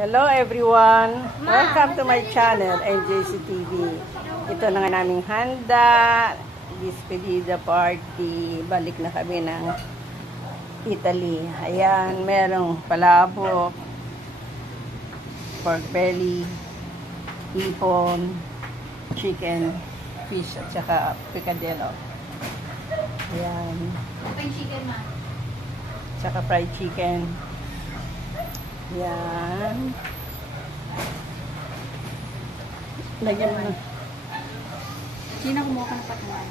Hello everyone! Welcome to my channel, NJC TV. Ito na nga naming handa, despedida party. Balik na kami ng Italy. Ayan, merong palabok, pork belly, hipon, chicken, fish, at saka picadillo. Ayan. Open chicken, ma. Tsaka fried chicken. Yan. Lagyan mo na. Sino kumuha ka ng patungan?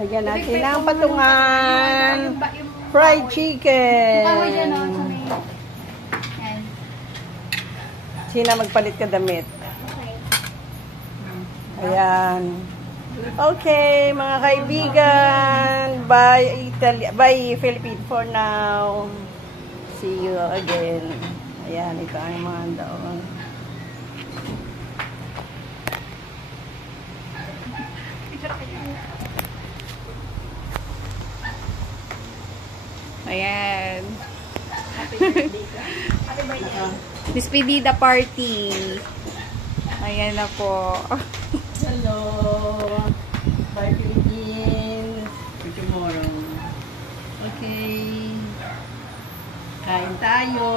Lagyan natin ng patungan. Fried chicken. Kahoy dyan, no? Sa may... Yan. Sina magpalit ka damit. Okay. Ayan. Okay, mga kaibigan. Bye, bye Philippines for now. See you again. Ayan, ito ang mga doon. Ayan. Happy birthday. Happy birthday. Despedida party. Ayan na po. Hello. Bye Philippines. See you tomorrow. Okay. Kain tayo.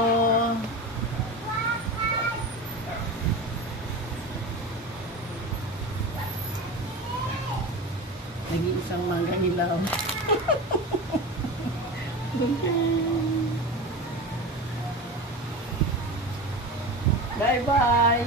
Nag-iisang mangga hilaw. Bye-bye.